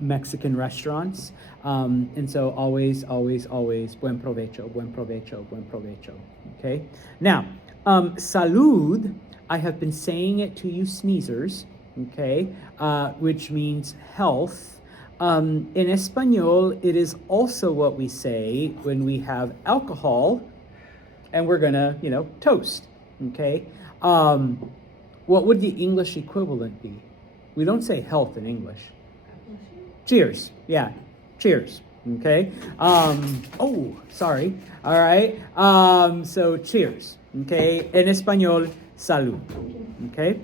Mexican restaurants. And so always, buen provecho, buen provecho, buen provecho. Okay? Now, salud, I have been saying it to you sneezers, okay, which means health. In Espanol, it is also what we say when we have alcohol and we're gonna, toast, okay? What would the English equivalent be? We don't say health in English. Cheers. Yeah, cheers. Okay. Sorry. All right. So cheers. Okay. En español, salud. Okay.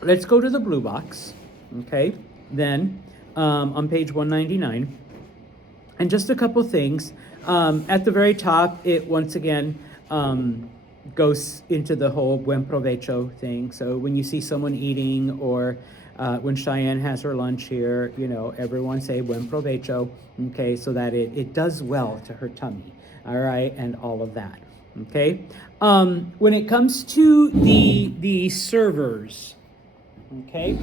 Let's go to the blue box. Okay. Then on page 199, and just a couple things. At the very top, it once again goes into the whole buen provecho thing. So when you see someone eating, or when Cheyenne has her lunch here, everyone say buen provecho, okay, so that it does well to her tummy, all right, and all of that, okay. When it comes to the servers, okay,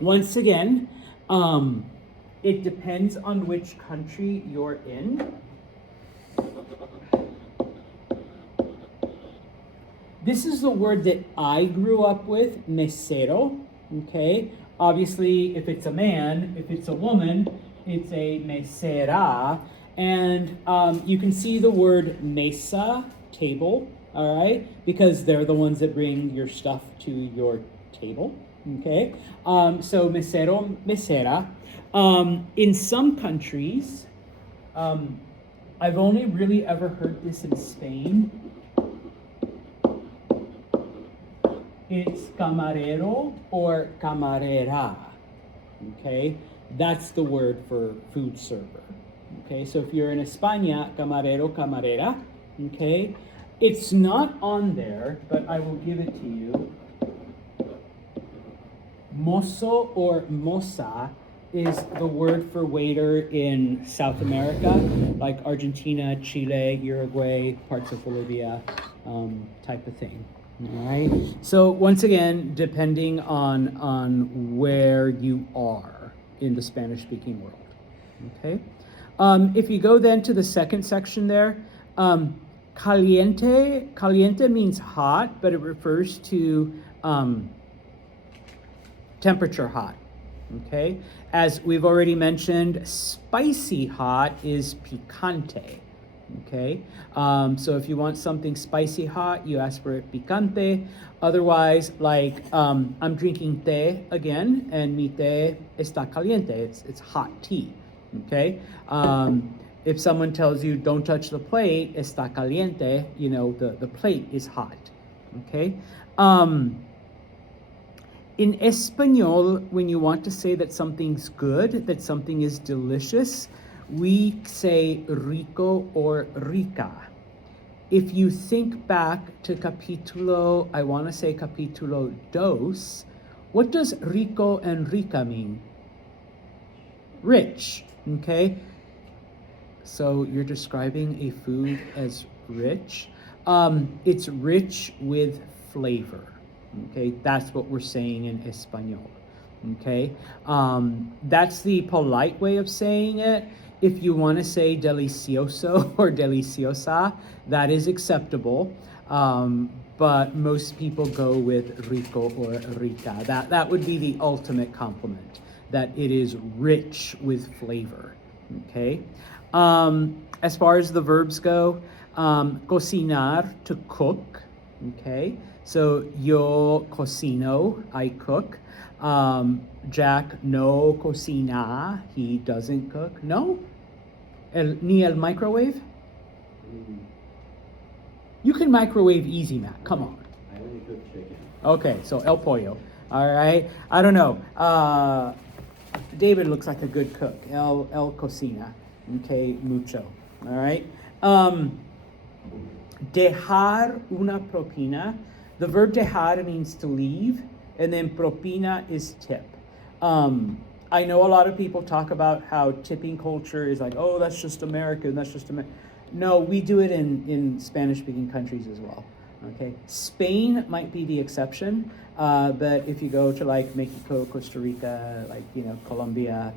once again, it depends on which country you're in. This is the word that I grew up with, mesero, okay? Obviously, if it's a man, if it's a woman, it's a mesera. And you can see the word mesa, table, all right? Because they're the ones that bring your stuff to your table, okay? So mesero, mesera. In some countries, I've only really ever heard this in Spain. It's camarero or camarera, okay? That's the word for food server, okay? So if you're in España, camarero, camarera, okay? It's not on there, but I will give it to you. Mozo or moza is the word for waiter in South America, like Argentina, Chile, Uruguay, parts of Bolivia, type of thing. All right. So once again, depending on where you are in the Spanish-speaking world. Okay. If you go then to the second section there, caliente. Caliente means hot, but it refers to temperature hot. Okay. As we've already mentioned, spicy hot is picante. Okay, so if you want something spicy hot, you ask for it picante. Otherwise, like I'm drinking té again, and mi té está caliente. It's hot tea. Okay, if someone tells you don't touch the plate, está caliente, the plate is hot. Okay. In Espanol, when you want to say that something's good, that something is delicious, we say rico or rica. If you think back to capítulo, I want to say capítulo 2, what does rico and rica mean? Rich, okay? So you're describing a food as rich. It's rich with flavor, okay? That's what we're saying in Espanol, okay? That's the polite way of saying it. If you want to say delicioso or deliciosa, that is acceptable. But most people go with rico or rica. That would be the ultimate compliment, that it is rich with flavor, okay? As far as the verbs go, cocinar, to cook, okay? So yo cocino, I cook. Jack no cocina, he doesn't cook. No? Ni el microwave? You can microwave easy, Matt. Come on. I only cook chicken. Okay, so el pollo. All right. I don't know. David looks like a good cook. El cocina. Okay, mucho. All right. Dejar una propina. The verb dejar means to leave, and then propina is tip. I know a lot of people talk about how tipping culture is like, oh, that's just American, that's just American. No, we do it in Spanish-speaking countries as well. Okay, Spain might be the exception, but if you go to like Mexico, Costa Rica, like Colombia,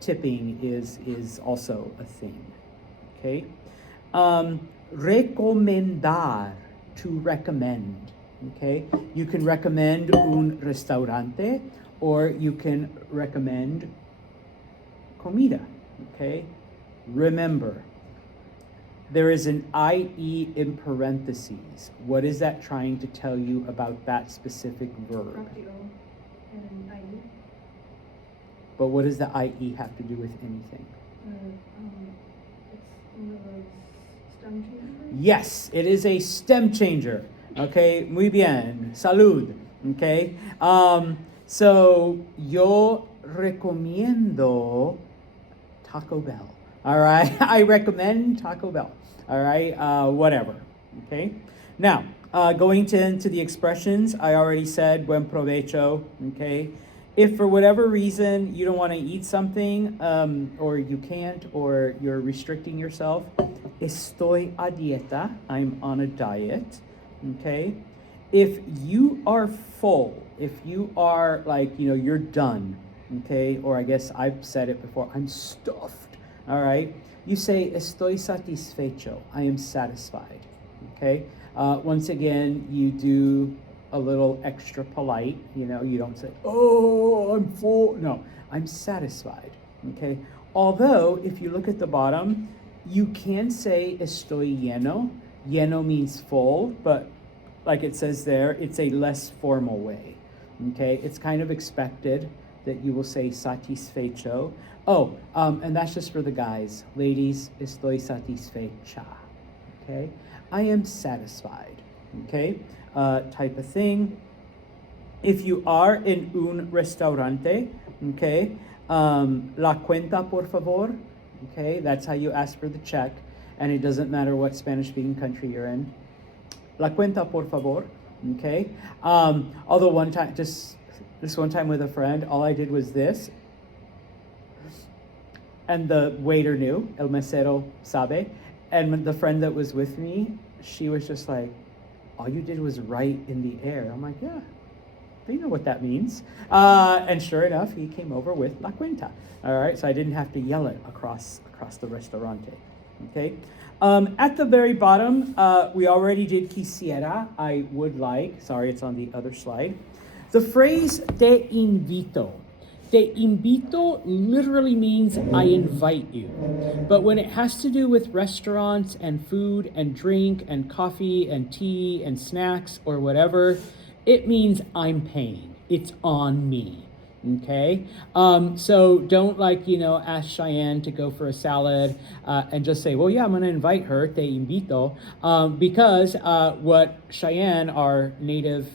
tipping is also a thing. Okay, recomendar, to recommend. Okay, you can recommend un restaurante, or you can recommend comida. Okay, remember, there is an IE in parentheses. What is that trying to tell you about that specific verb? And IE. But what does the IE have to do with anything? It's one of those stem changers? Yes, it is a stem changer. Okay, muy bien. Salud. Okay. So yo recomiendo Taco Bell. All right, I recommend Taco Bell. All right, whatever. Okay. Now, going into the expressions, I already said buen provecho. Okay. If for whatever reason you don't want to eat something, or you can't, or you're restricting yourself, estoy a dieta. I'm on a diet. Okay. If you are full, if you are like, you're done. Okay. Or I guess I've said it before, I'm stuffed. All right, you say estoy satisfecho, I am satisfied. Okay, once again, you do a little extra polite. You don't say, oh, I'm full. No, I'm satisfied. Okay, although if you look at the bottom, you can say estoy lleno. Lleno means full, but like it says there, it's a less formal way. Okay, it's kind of expected that you will say satisfecho. Oh, and that's just for the guys. Ladies, estoy satisfecha. Okay, I am satisfied. Okay, type of thing. If you are in un restaurante, okay, la cuenta por favor. Okay, that's how you ask for the check, and it doesn't matter what Spanish-speaking country you're in. La cuenta por favor. Okay, although one time, just this one time with a friend, all I did was this. And the waiter knew, el mesero sabe. And the friend that was with me, she was just like, all you did was write in the air. I'm like, yeah, they know what that means. And sure enough, he came over with la cuenta. All right, so I didn't have to yell it across the restaurante. Okay. At the very bottom, we already did quisiera, I would like. Sorry, it's on the other slide. The phrase te invito. Te invito literally means I invite you. But when it has to do with restaurants and food and drink and coffee and tea and snacks or whatever, it means I'm paying. It's on me. Okay? So don't ask Cheyenne to go for a salad and just say, well, yeah, I'm going to invite her, te invito, because what Cheyenne, our native,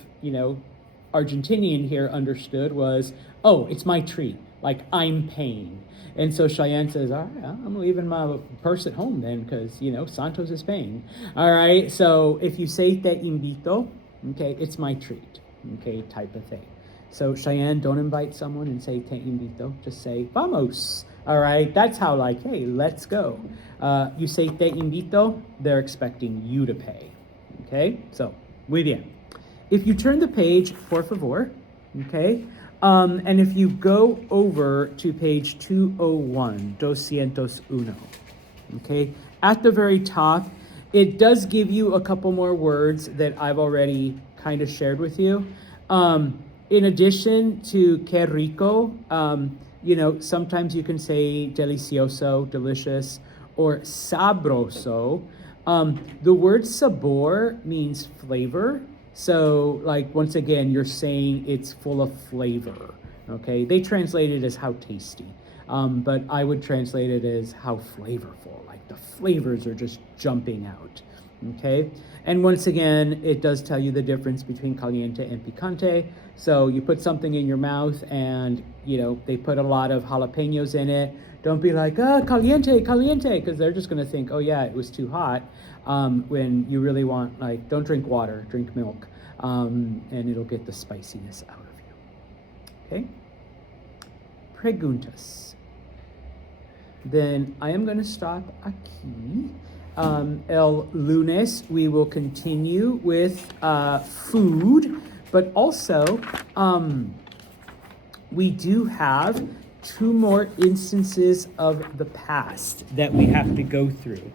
Argentinian here understood was, oh, it's my treat, like I'm paying. And so Cheyenne says, all right, I'm leaving my purse at home then because, Santos is paying. All right, so if you say te invito, okay, it's my treat, okay, type of thing. So Cheyenne, don't invite someone and say te invito, just say vamos. All right, that's how hey, let's go. You say te invito, they're expecting you to pay, okay? So, muy bien. If you turn the page, por favor, okay? And if you go over to page 201, 201, okay? At the very top, it does give you a couple more words that I've already kind of shared with you. In addition to que rico, sometimes you can say delicioso, delicious, or sabroso. The word sabor means flavor. So, once again, you're saying it's full of flavor, okay? They translate it as how tasty, but I would translate it as how flavorful, the flavors are just jumping out, okay? And once again, it does tell you the difference between caliente and picante. So you put something in your mouth and, they put a lot of jalapenos in it. Don't be like, caliente, caliente, because they're just going to think, oh, yeah, it was too hot. When you really want, don't drink water, drink milk, and it'll get the spiciness out of you. Okay? Preguntas. Then I am going to stop aquí. El lunes, we will continue with food, but also we do have 2 more instances of the past that we have to go through.